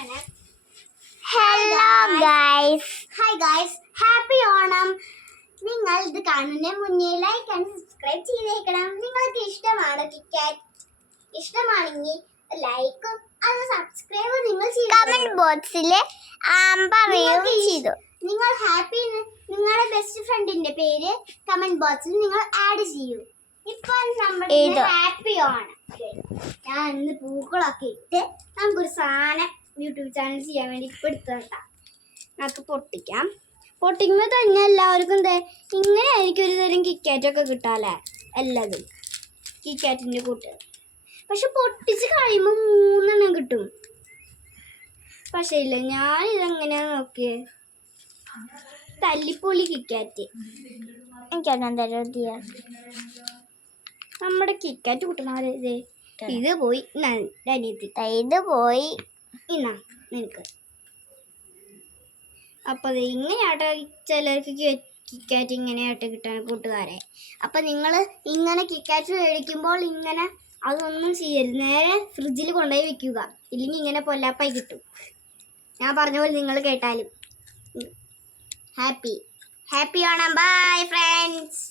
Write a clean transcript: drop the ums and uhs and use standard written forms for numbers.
പറയണേ. Hello guys. Hi guys, happy Onam. നിങ്ങൾ ഇത് കാണുന്നതിന് മുന്നേ ലൈക്ക് ആൻഡ് സബ്സ്ക്രൈബ് ചെയ്തേക്കണം. നിങ്ങൾക്ക് ഇഷ്ടമാണ് കിറ്റ്കാറ്റ്, ഇഷ്ടമാണെങ്കിൽ ലൈക്കും അത് സബ്സ്ക്രൈബും നിങ്ങൾ കമന്റ് ബോക്സിൽ പറയുകയും ചെയ്തു. നിങ്ങൾ ഹാപ്പി, നിങ്ങളുടെ ബെസ്റ്റ് ഫ്രണ്ടിന്റെ പേര് കമന്റ് ബോക്സിൽ നിങ്ങൾ ആഡ് ചെയ്യൂ. ഇപ്പൊ നമ്മുടെ ഹാപ്പി ഓണം. ഞാൻ ഇന്ന് പൂക്കളൊക്കെ ഇട്ട് നമുക്കൊരു സാധനം യൂട്യൂബ് ചാനൽ ചെയ്യാൻ വേണ്ടി ഇപ്പം എടുത്തോട്ടാ. നമുക്ക് പൊട്ടിക്കാം. പൊട്ടിക്കുമ്പോൾ തന്നെ എല്ലാവർക്കും ഇങ്ങനെ എനിക്കൊരു തരം കിക്കാറ്റൊക്കെ കിട്ടാല്ലേ, എല്ലാതും കിക്കാറ്റിൻ്റെ കൂട്ട്. പക്ഷെ പൊട്ടിച്ച് കഴിയുമ്പോൾ 3 കിട്ടും. പക്ഷേ ഇല്ല, ഞാനിതെങ്ങനെയാന്ന് നോക്കിയേ, തല്ലിപ്പൊളി കിക്കാറ്റ്. നമ്മുടെ കിക്കാറ്റ് കൂട്ടണവരെ ഇത് പോയി അനിയത്തി, ഇത് പോയി ഇന്നാ നിനക്ക്. അപ്പോൾ ഇങ്ങനെയാട്ടോ ചിലർക്ക് കിക്കാറ്റ് ഇങ്ങനെയായിട്ട് കിട്ടാൻ കൂട്ടുകാരെ. അപ്പം നിങ്ങൾ ഇങ്ങനെ കിക്കാറ്റ് മേടിക്കുമ്പോൾ ഇങ്ങനെ അതൊന്നും ചെയ്യരുത്, നേരെ ഫ്രിഡ്ജിൽ കൊണ്ടുപോയി വെക്കുക. ഇല്ലെങ്കിൽ ഇങ്ങനെ പൊല്ലാപ്പായി കിട്ടും. ഞാൻ പറഞ്ഞ പോലെ നിങ്ങൾ കേട്ടാലും. ഹാപ്പി ഓണം. Bye friends.